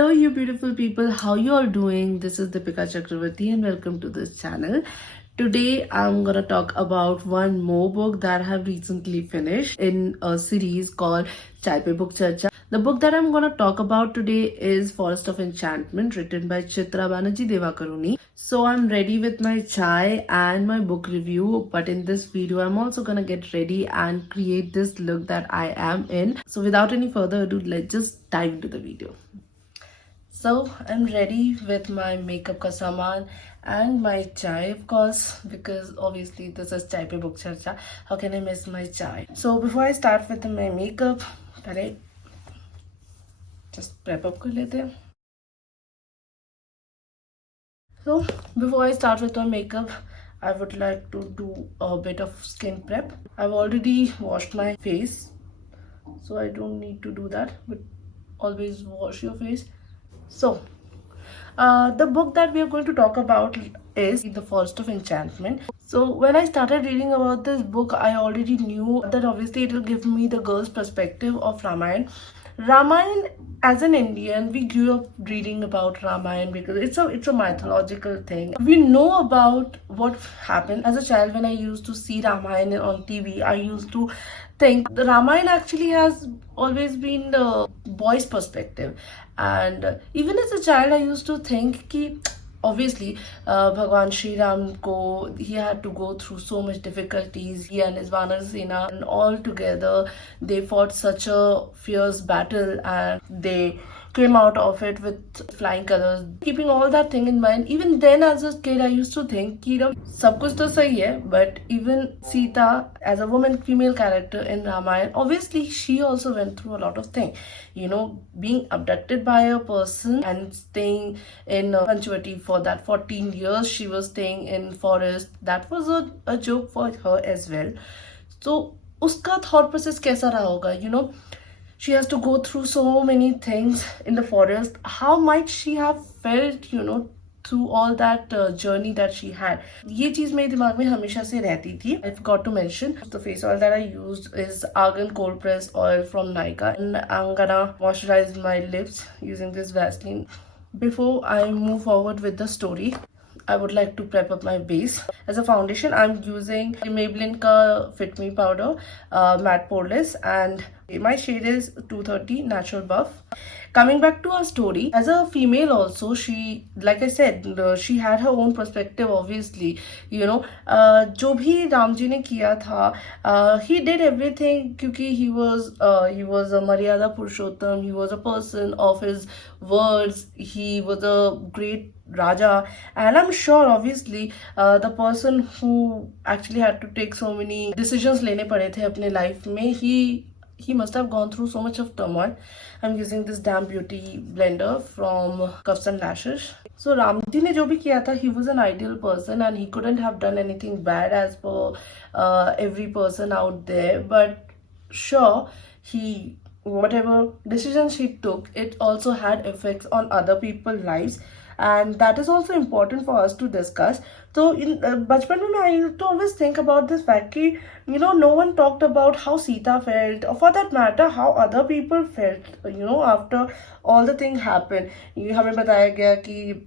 Hello, you beautiful people. How you all doing? This is Deepika Chakravarti and welcome to this channel. Today, I'm gonna talk about one more book that I have recently finished in a series called Chai Pe Book Charcha. The book that I'm gonna talk about today is Forest of Enchantment, written by Chitra Banerjee Devakaruni. So I'm ready with my chai and my book review, but in this video, I'm also gonna get ready and create this look that I am in. So without any further ado, let's just dive into the video. So I'm ready with my makeup ka saman and my chai, of course, because obviously this is Chai Pe Book Charcha. How can I miss my chai? So before I start with my makeup, पहले just prep up कर लेते हैं. So before I start with my makeup, I would like to do a bit of skin prep. I've already washed my face, so I don't need to do that, but always wash your face. So the book that we are going to talk about is The Forest of Enchantment. So when I started reading about this book, I already knew that obviously it will give me the girl's perspective of Ramayana. Ramayana, as an Indian, we grew up reading about Ramayana because it's a mythological thing. We know about what happened. As a child, when I used to see Ramayana on TV, I used to think the Ramayana actually has always been the boy's perspective. And even as a child, I used to think कि obviously Bhagwan Shri Ram ko, he had to go through so much difficulties. He and his Vanar Sena, and all together they fought such a fierce battle and they came out of it with flying colors. Keeping all that thing in mind, even then as a kid I used to think कि सब कुछ तो सही है, but even Sita as a woman female character in Ramayana, obviously she also went through a lot of things. You know, being abducted by a person and staying in Panchvati for that 14 years she was staying in forest, that was a joke for her as well. So उसका thought process कैसा रहा होगा, you know, she has to go through so many things in the forest. How might she have felt, you know, through all that journey that she had? ये चीज मेरे दिमाग में हमेशा से रहती थी. I forgot to mention the face oil that I used is argan cold press oil from Nykaa, and I'm gonna moisturize my lips using this Vaseline. Before I move forward with the story, I would like to prep up my base. As a foundation, I'm using Maybelline ka Fit Me powder, matte poreless, and my shade is 230 Natural Buff. Coming back to her story, as a female also, she, like I said, she had her own perspective, obviously. You know, जो भी राम जी ने किया था, he did everything क्योंकि he was a Maryada Purushottam, he was a person of his words, he was a great Raja, and I'm sure obviously the person who actually had to take so many decisions लेने पड़े थे अपने life में, he must have gone through so much of turmoil. I'm using this Damn Beauty blender from Cuffs and Lashes. So Ramji ने जो भी किया था, he was an ideal person and he couldn't have done anything bad as per every person out there. But sure, whatever decisions he took, it also had effects on other people's lives. And that is also important for us to discuss. So in बचपन में I used to always think about this fact कि, you know, no one talked about how Sita felt, or for that matter how other people felt, you know, after all the things happened. ये हमें बताया गया कि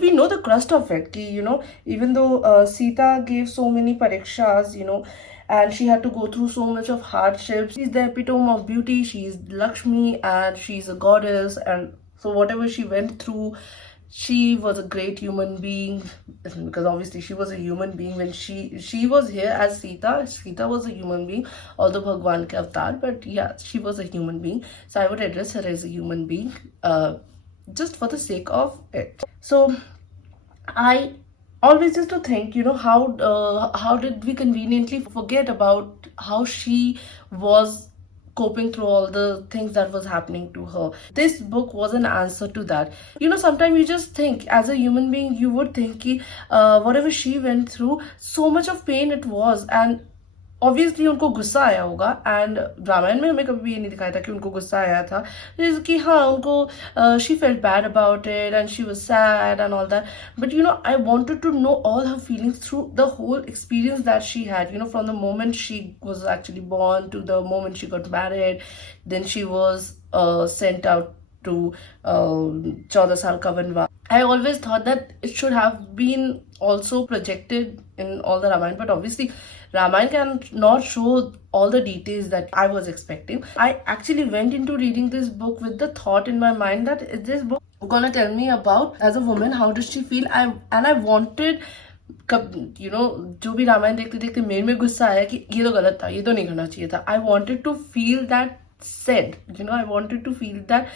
we know the crust of it कि, you know, even though Sita gave so many parikshas, you know, and she had to go through so much of hardships, she's the epitome of beauty, she's Lakshmi and she's a goddess, and so whatever she went through, she was a great human being, because obviously she was a human being when she was here as Sita. Sita was a human being, although Bhagwan ke avatar, but yeah, she was a human being. So I would address her as a human being, just for the sake of it. So I always used to think, you know, how did we conveniently forget about how she was coping through all the things that was happening to her. This book was an answer to that. You know, sometimes you just think, as a human being, you would think कि whatever she went through, so much of pain it was, and obviously उनको गुस्सा आया होगा. And Ramayan में हमें कभी भी ये नहीं दिखाया था कि उनको गुस्सा आया था, कि हाँ उनको she felt bad about it and she was sad and all that. But you know, I wanted to know all her feelings through the whole experience that she had, you know, from the moment she was actually born to the moment she got married, then she was sent out to 14 साल का वनवास. I always thought that it should have been also projected in all the Ramayana, but obviously Ramayana can not show all the details that I was expecting. I actually went into reading this book with the thought in my mind that is this book gonna tell me about as a woman how does she feel. I wanted जो भी रामायण देखते देखते मेरे में गुस्सा आया कि ये तो गलत था, ये तो नहीं करना चाहिए था. I wanted to feel that sad, I wanted to feel that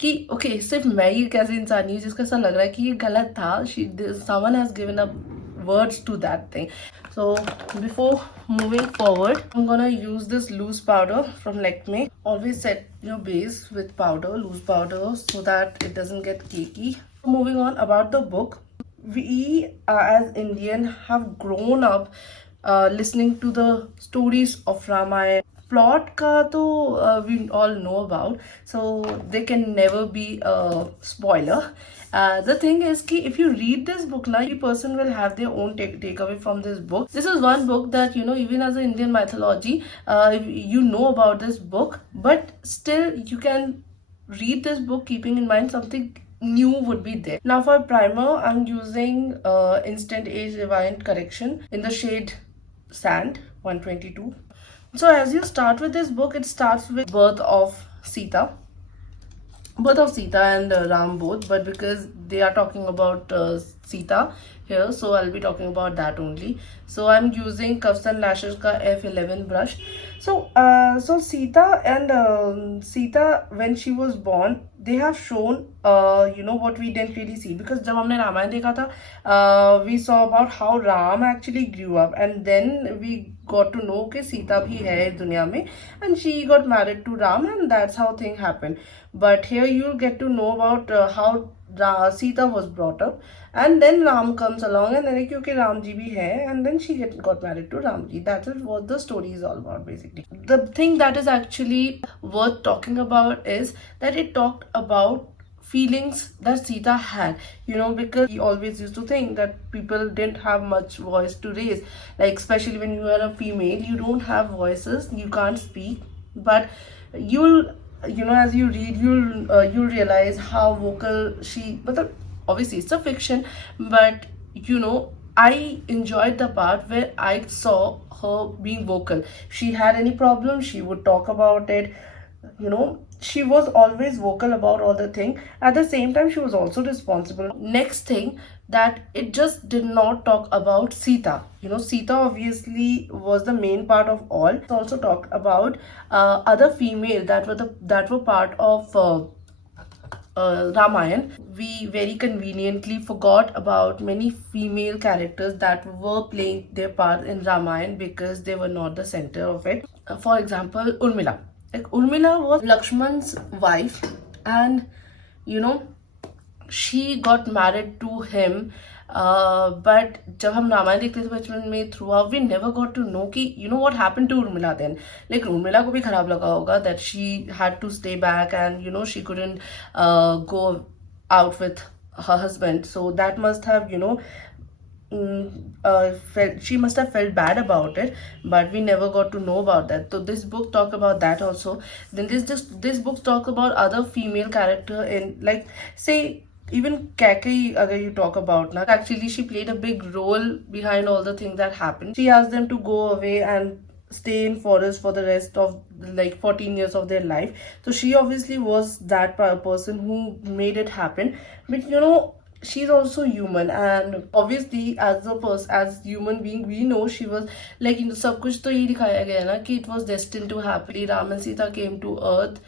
कि ओके सिर्फ मैं ही एक ऐसी इंसान हूँ जिसको ऐसा लग रहा है कि ये गलत था. Someone has given a words to that thing. So before moving forward, I'm gonna use this loose powder from Lakme. Always set your base with powder, loose powder, so that it doesn't get cakey. Moving on about the book, we as Indian have grown up listening to the stories of Ramayana. Plot ka to we all know about, so they can never be a spoiler. The thing is ki if you read this book now, every person will have their own takeaway from this book. This is one book that even as an Indian mythology, you know about this book, but still you can read this book keeping in mind something new would be there. Now for primer, I'm using Instant Age Rewind Correction in the shade Sand 122. So as you start with this book, it starts with birth of Sita and Ram both, but because they are talking about Sita here, so I'll be talking about that only. So I'm using Cuffs and Lashes ka F11 brush. So Sita and Sita, when she was born, they have shown what we didn't really see, because जब हमने रामायण देखा था, we saw about how Ram actually grew up, and then we got to know कि Sita भी है इस दुनिया में, and she got married to Ram, and that's how thing happened. But here you'll get to know about how Sita was brought up, and then Ram comes along, and then क्योंकि Ram जी भी है, and then she got married to Ram ji. That is what the story is all about basically. The thing that is actually worth talking about is that it talked about feelings that Sita had, because he always used to think that people didn't have much voice to raise, like especially when you are a female, you don't have voices, you can't speak, but you'll as you read, you'll realize how vocal she, but obviously it's a fiction, but I enjoyed the part where I saw her being vocal. If she had any problem, she would talk about it. She was always vocal about all the thing. At the same time, she was also responsible. Next thing, that it just did not talk about Sita. Sita obviously was the main part of all. It also talked about other female that were part of Ramayana. We very conveniently forgot about many female characters that were playing their part in Ramayana because they were not the center of it. For example, Urmila. Urmila was Lakshman's wife, and she got married to him. But जब हम रामायण देखते थे बचपन में throughout, we never got to know कि what happened to Urmila then. Like Urmila को भी खराब लगा होगा that she had to stay back, and she couldn't go out with her husband. So that must have she must have felt bad about it, but we never got to know about that. So this book talk about that also. Then this book talk about other female character in, like, say even Kaikeyi, agar you talk about now, actually she played a big role behind all the things that happened. She asked them to go away and stay in forest for the rest of like 14 years of their life. So she obviously was that person who made it happen. But she's also human, and obviously as human being, we know she was like सब कुछ तो ये दिखाया गया ना कि it was destined to happen. Ram and Sita came to earth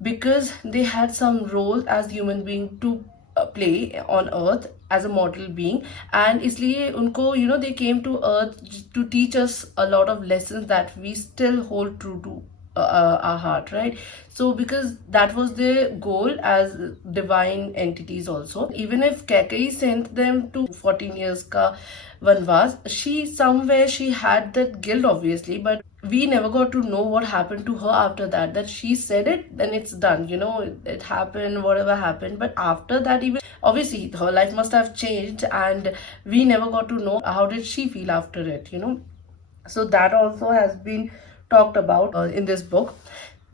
because they had some role as human being to play on earth as a mortal being, and इसलिए उनको they came to earth to teach us a lot of lessons that we still hold true to our heart, right? So because that was their goal as divine entities also. Even if Kaikeyi sent them to 14 years ka vanvas, she had that guilt obviously, but we never got to know what happened to her after that. That she said it, then it's done, it happened, whatever happened. But after that, even obviously her life must have changed, and we never got to know how did she feel after it. So that also has been talked about in this book.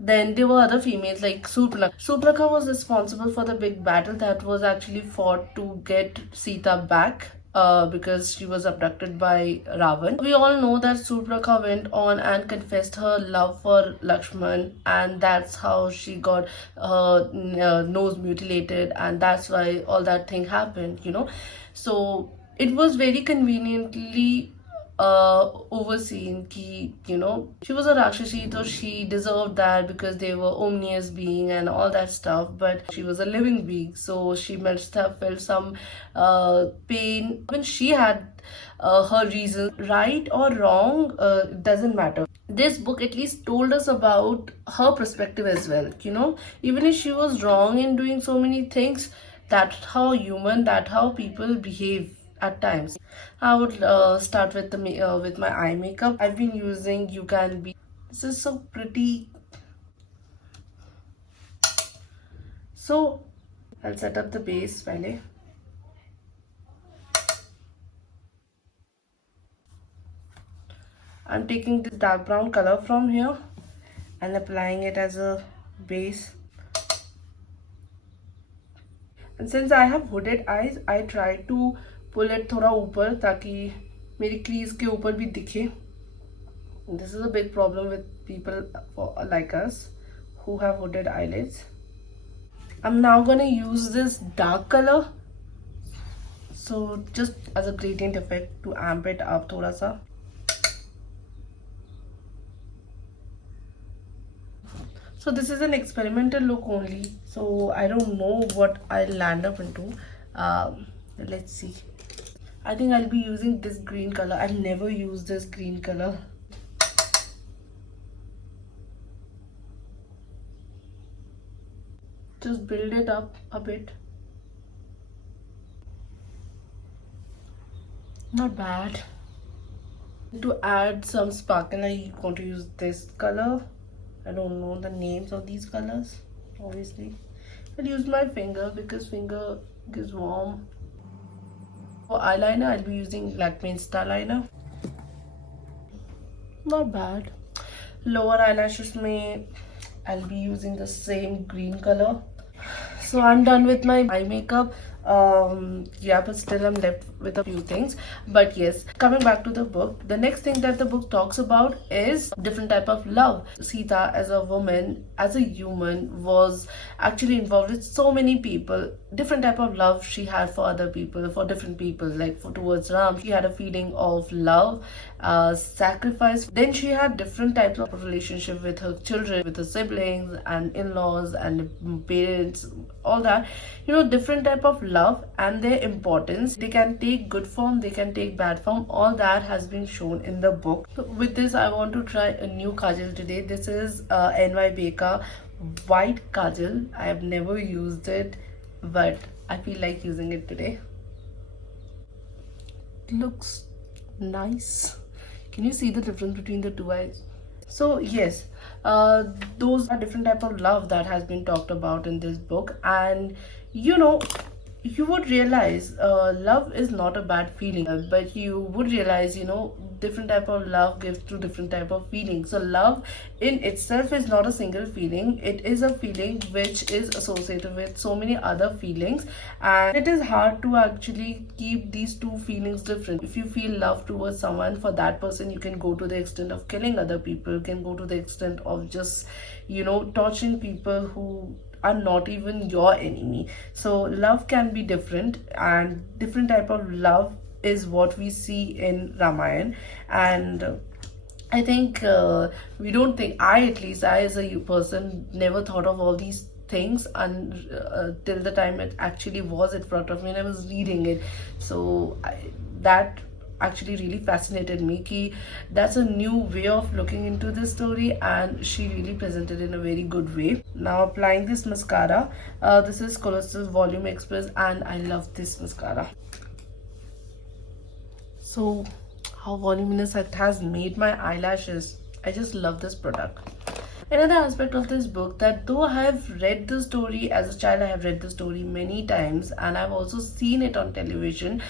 Then there were other females like Surpanakha. Surpanakha was responsible for the big battle that was actually fought to get Sita back. Because she was abducted by Ravan. We all know that Surpanakha went on and confessed her love for Lakshman, and that's how she got her nose mutilated, and that's why all that thing happened, you know. So it was very conveniently overseen ki, you know, she was a Rakshasi, so she deserved that because they were omnious being and all that stuff, but she was a living being, so she must have felt some pain when she had her reasons. Right or wrong, it doesn't matter. This book at least told us about her perspective as well, you know. Even if she was wrong in doing so many things, that's how human, that's how people behave at times. I would start with with my eye makeup. I've been using You Can Be. This is so pretty. So I'll set up the base पहले. I'm taking this dark brown color from here and applying it as a base. And since I have hooded eyes, I try to pull it थोड़ा ऊपर ताकि मेरी crease के ऊपर भी दिखे. This is a big problem with people like us who have hooded eyelids. I'm now gonna use this dark color, so just as a gradient effect to amp it up थोड़ा सा. So this is an experimental look only, so I don't know what I'll land up into. Let's see. I think I'll be using this green color. I've never used this green color. Just build it up a bit. Not bad. To add some sparkle, I'm going to use this color. I don't know the names of these colors, obviously. I'll use my finger because finger is warm. For eyeliner, I'll be using Lakme Insta Liner. Not bad. Lower eyelashes mein, I'll be using the same green color. So I'm done with my eye makeup. Yeah, but still I'm left with a few things. But yes, coming back to the book, the next thing that the book talks about is different type of love. Sita as a woman, as a human, was actually involved with so many people. Different type of love she had for other people, for different people. Like towards Ram, she had a feeling of love, sacrifice. Then she had different types of relationship with her children, with her siblings and in-laws and parents, all that, you know, different type of love and their importance. They can take good form, they can take bad form. All that has been shown in the book. So with this, I want to try a new kajal today. This is NY Beka white kajal. I have never used it, but I feel like using it today. It looks nice. Can you see the difference between the two eyes? So yes, those are different type of love that has been talked about in this book. And you know, you would realize love is not a bad feeling, but you would realize, you know, different type of love gives to different type of feelings. So love in itself is not a single feeling. It is a feeling which is associated with so many other feelings, and it is hard to actually keep these two feelings different. If you feel love towards someone, for that person you can go to the extent of killing other people, you can go to the extent of just, you know, torturing people who are not even your enemy. So love can be different, and different type of love is what we see in Ramayana. And I think we don't think, I at least, I as a person never thought of all these things until the time it actually was in front of me and I was reading it. So that actually really fascinated me ki that's a new way of looking into this story, and she really presented in a very good way. Now applying this mascara. This is Colossal Volume Express, and I love this mascara. So how voluminous it has made my eyelashes. I just love this product. Another aspect of this book, that though I have read the story as a child, I have read the story many times and I've also seen it on television,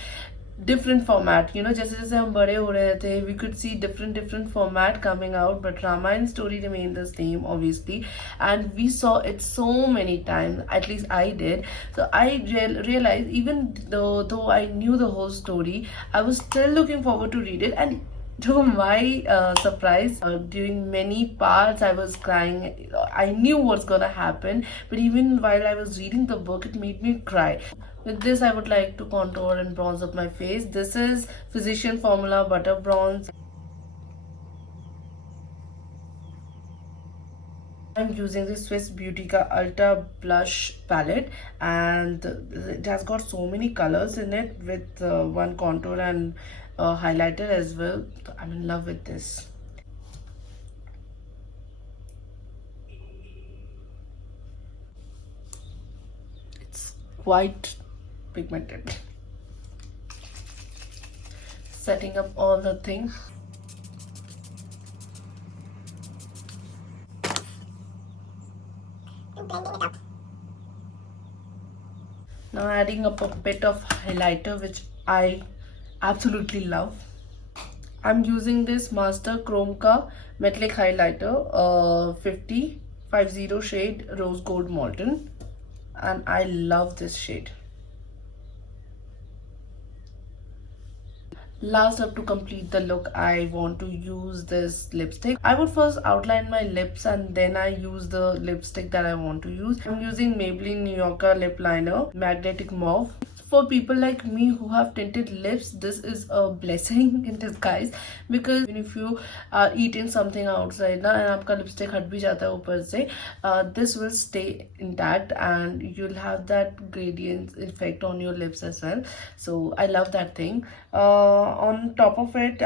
different format. जैसे जैसे हम बड़े हो रहे थे, we could see different format coming out, but Ramayan story remained the same, obviously, and we saw it so many times. At least I did. So I realized, even though I knew the whole story, I was still looking forward to read it. And to my surprise, during many parts I was crying. I knew what's gonna happen, but even while I was reading the book, it made me cry. With this, I would like to contour and bronze up my face. This is Physician Formula Butter Bronze. I'm using the Swiss Beautica Ultra Blush palette, and it has got so many colors in it, with one contour and highlighter as well. I'm in love with this. It's quite pigmented. Setting up all the things. Now adding up a bit of highlighter, which I absolutely love. I'm using this Master Chrome Ka Metallic Highlighter, 50 shade Rose Gold Molten, and I love this shade. Last up, to complete the look, I want to use this lipstick. I would first outline my lips and then I use the lipstick that I want to use. I'm using Maybelline New Yorker lip liner, magnetic mauve. For people like me who have tinted lips, this is a blessing in disguise, because even if you are eating something outside na, and आपका lipstick हट भी जाता है ऊपर से, this will stay intact and you'll have that gradient effect on your lips as well. So I love that thing. On top of it,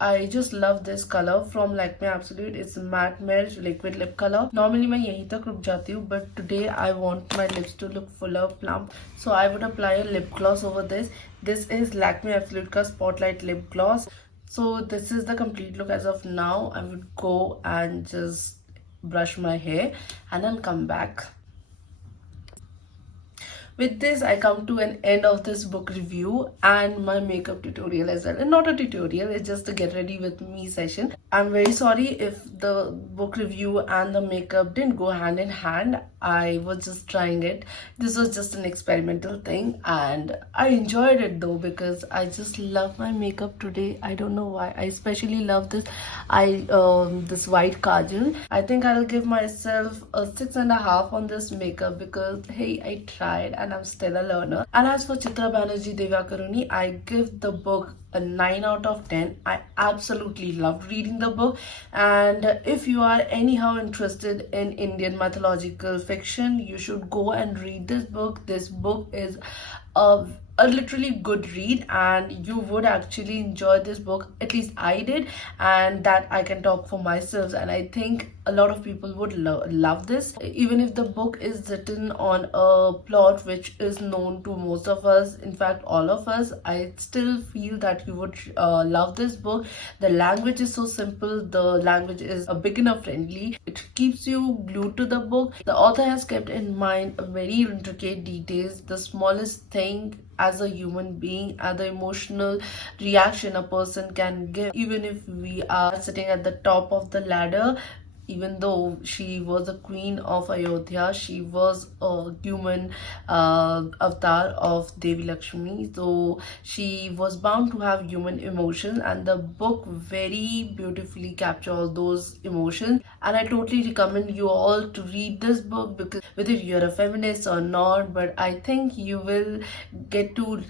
I just love this color from Lakme Absolute. It's matte melt liquid lip color. Normally मैं यहीं तक रुक जाती हूँ, but today I want my lips to look fuller, plump. So I would apply a lip gloss over this. This is Lakme Absolute का Spotlight lip gloss. So this is the complete look as of now. I would go and just brush my hair and then come back. With this, I come to an end of this book review and my makeup tutorial as well. And not a tutorial, it's just a get ready with me session. I'm very sorry if the book review and the makeup didn't go hand in hand. I was just trying it. This was just an experimental thing and I enjoyed it though, because I just love my makeup today. I don't know why. I especially love this this white kajal. I think I'll give myself a 6.5 on this makeup, because hey, I tried and I'm still a learner. And as for Chitra Banerjee Devakaruni, I give the book a 9 out of 10. I absolutely loved reading the book, and if you are anyhow interested in Indian mythological fiction, you should go and read this book. This book is a literally good read and you would actually enjoy this book. At least I did, and that I can talk for myself, and I think a lot of people would love this. Even if the book is written on a plot which is known to most of us, in fact all of us, I still feel that you would love this book. The language is so simple, the language is a beginner friendly, it keeps you glued to the book. The author has kept in mind very intricate details, the smallest thing as a human being, and the emotional reaction a person can give. Even if we are sitting at the top of the ladder, even though she was a queen of Ayodhya, she was a human avatar of Devi Lakshmi. So she was bound to have human emotions, and the book very beautifully capture all those emotions. And I totally recommend you all to read this book, because whether you're a feminist or not, but I think you will get to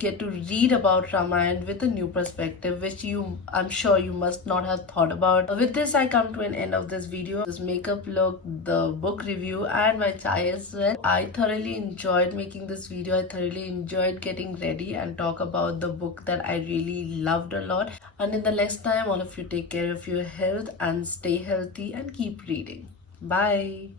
get to read about Ramayana with a new perspective, which I'm sure you must not have thought about. With this, I come to an end of this video, this makeup look, the book review, and my chai as well. I thoroughly enjoyed making this video. I thoroughly enjoyed getting ready and talk about the book that I really loved a lot. And in the next time, all of you take care of your health and stay healthy and keep reading. Bye.